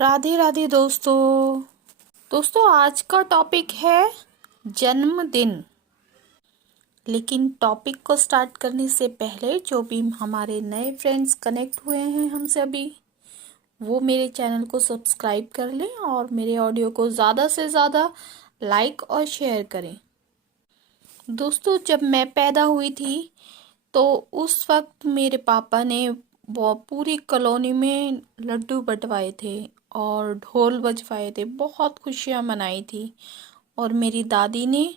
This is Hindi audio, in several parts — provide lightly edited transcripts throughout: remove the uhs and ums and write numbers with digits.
राधे राधे दोस्तों आज का टॉपिक है जन्मदिन। लेकिन टॉपिक को स्टार्ट करने से पहले जो भी हमारे नए फ्रेंड्स कनेक्ट हुए हैं हमसे अभी, वो मेरे चैनल को सब्सक्राइब कर लें और मेरे ऑडियो को ज़्यादा से ज़्यादा लाइक और शेयर करें। दोस्तों, जब मैं पैदा हुई थी तो उस वक्त मेरे पापा ने वो पूरी कॉलोनी में लड्डू बंटवाए थे और ढोल बजवाए थे, बहुत खुशियां मनाई थी। और मेरी दादी ने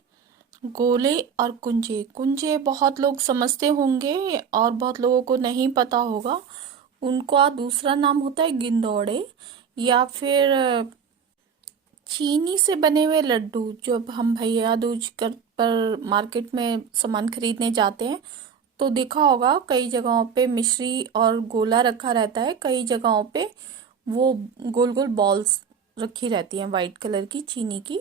गोले और कुंजे कुंजे बहुत लोग समझते होंगे और बहुत लोगों को नहीं पता होगा, उनका दूसरा नाम होता है गिंदौड़े या फिर चीनी से बने हुए लड्डू। जब हम भैया दूज कर पर मार्केट में सामान खरीदने जाते हैं तो देखा होगा कई जगहों पे मिश्री और गोला रखा रहता है, कई जगहों पे वो गोल गोल बॉल्स रखी रहती हैं वाइट कलर की चीनी की।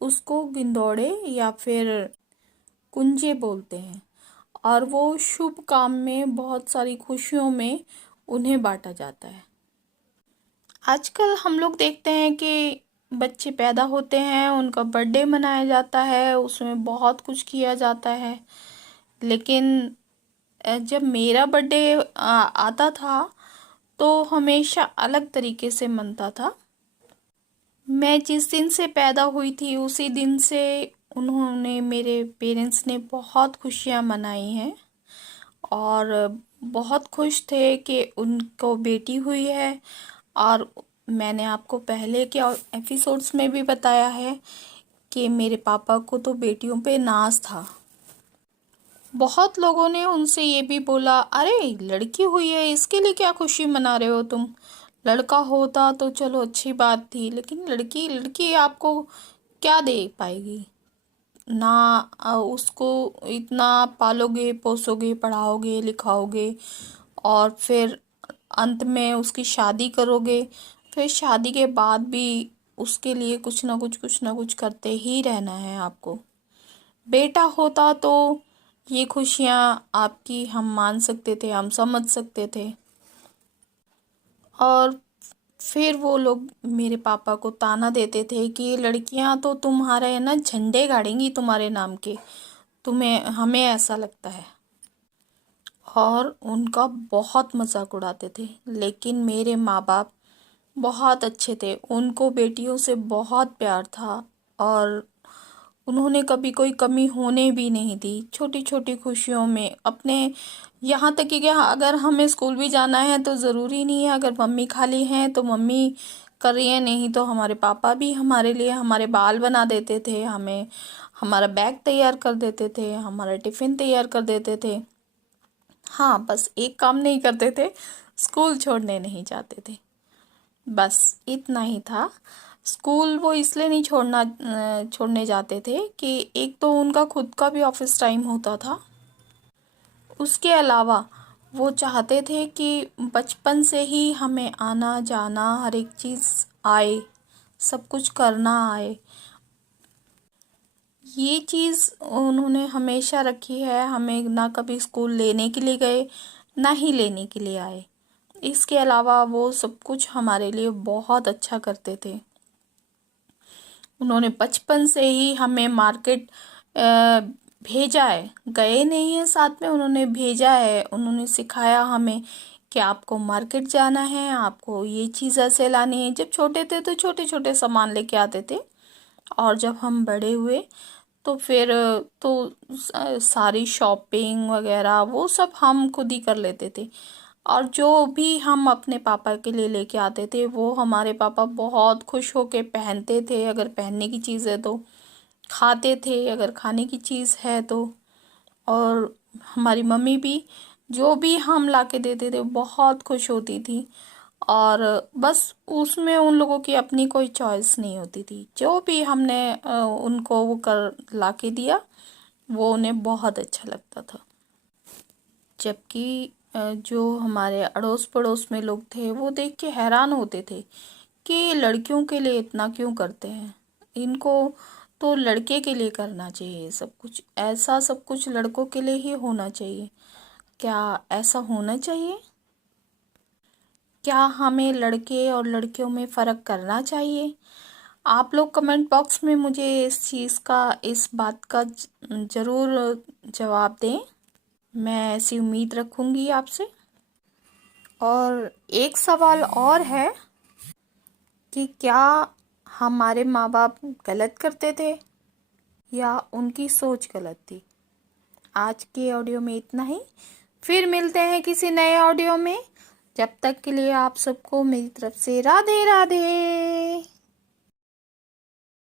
उसको गिंदौड़े या फिर कुंजे बोलते हैं और वो शुभ काम में, बहुत सारी खुशियों में उन्हें बांटा जाता है। आजकल हम लोग देखते हैं कि बच्चे पैदा होते हैं, उनका बर्थडे मनाया जाता है, उसमें बहुत कुछ किया जाता है। लेकिन जब मेरा बर्थडे आता था तो हमेशा अलग तरीके से मनता था। मैं जिस दिन से पैदा हुई थी उसी दिन से उन्होंने, मेरे पेरेंट्स ने बहुत खुशियां मनाई हैं और बहुत खुश थे कि उनको बेटी हुई है। और मैंने आपको पहले के एपिसोड्स में भी बताया है कि मेरे पापा को तो बेटियों पे नाज था। बहुत लोगों ने उनसे ये भी बोला, अरे लड़की हुई है इसके लिए क्या खुशी मना रहे हो तुम, लड़का होता तो चलो अच्छी बात थी, लेकिन लड़की लड़की आपको क्या दे पाएगी ना। उसको इतना पालोगे पोसोगे पढ़ाओगे लिखाओगे और फिर अंत में उसकी शादी करोगे, फिर शादी के बाद भी उसके लिए कुछ ना कुछ करते ही रहना है आपको। बेटा होता तो ये खुशियाँ आपकी हम मान सकते थे, हम समझ सकते थे। और फिर वो लोग मेरे पापा को ताना देते थे कि लड़कियां तो तुम्हारे ना झंडे गाड़ेंगी तुम्हारे नाम के, तुम्हें हमें ऐसा लगता है। और उनका बहुत मजाक उड़ाते थे। लेकिन मेरे माँ बाप बहुत अच्छे थे, उनको बेटियों से बहुत प्यार था और उन्होंने कभी कोई कमी होने भी नहीं दी छोटी छोटी खुशियों में अपने। यहाँ तक कि क्या, अगर हमें स्कूल भी जाना है तो ज़रूरी नहीं है अगर मम्मी खाली हैं तो मम्मी कर रही है, नहीं तो हमारे पापा भी हमारे लिए हमारे बाल बना देते थे, हमें हमारा बैग तैयार कर देते थे, हमारा टिफ़िन तैयार कर देते थे। हाँ, बस एक काम नहीं करते थे, स्कूल छोड़ने नहीं जाते थे, बस इतना ही था। स्कूल वो इसलिए नहीं छोड़ने जाते थे कि एक तो उनका खुद का भी ऑफिस टाइम होता था, उसके अलावा वो चाहते थे कि बचपन से ही हमें आना जाना हर एक चीज़ आए, सब कुछ करना आए। ये चीज़ उन्होंने हमेशा रखी है, हमें ना कभी स्कूल लेने के लिए गए ना ही लेने के लिए आए। इसके अलावा वो सब कुछ हमारे लिए बहुत अच्छा करते थे। उन्होंने बचपन से ही हमें मार्केट भेजा है, गए नहीं है साथ में, उन्होंने भेजा है, उन्होंने सिखाया हमें कि आपको मार्केट जाना है, आपको ये चीज़ ऐसे लानी है। जब छोटे थे तो छोटे छोटे सामान लेके आते थे और जब हम बड़े हुए तो फिर तो सारी शॉपिंग वगैरह वो सब हम खुद ही कर लेते थे। और जो भी हम अपने पापा के लिए लेके आते थे वो हमारे पापा बहुत खुश होके पहनते थे, अगर पहनने की चीज़ है तो खाते थे, अगर खाने की चीज़ है तो। और हमारी मम्मी भी जो भी हम लाके देते थे बहुत खुश होती थी। और बस उसमें उन लोगों की अपनी कोई चॉइस नहीं होती थी, जो भी हमने उनको वो कर लाके दिया वो उन्हें बहुत अच्छा लगता था। जबकि जो हमारे अड़ोस पड़ोस में लोग थे वो देख के हैरान होते थे कि लड़कियों के लिए इतना क्यों करते हैं, इनको तो लड़के के लिए करना चाहिए सब कुछ, ऐसा सब कुछ लड़कों के लिए ही होना चाहिए, क्या ऐसा होना चाहिए? क्या हमें लड़के और लड़कियों में फ़र्क करना चाहिए? आप लोग कमेंट बॉक्स में मुझे इस बात का ज़रूर जवाब दें। मैं ऐसी उम्मीद रखूँगी आपसे। और एक सवाल और है कि क्या हमारे माँ बाप गलत करते थे या उनकी सोच गलत थी? आज के ऑडियो में इतना ही। फिर मिलते हैं किसी नए ऑडियो में। जब तक के लिए आप सबको मेरी तरफ से राधे राधे।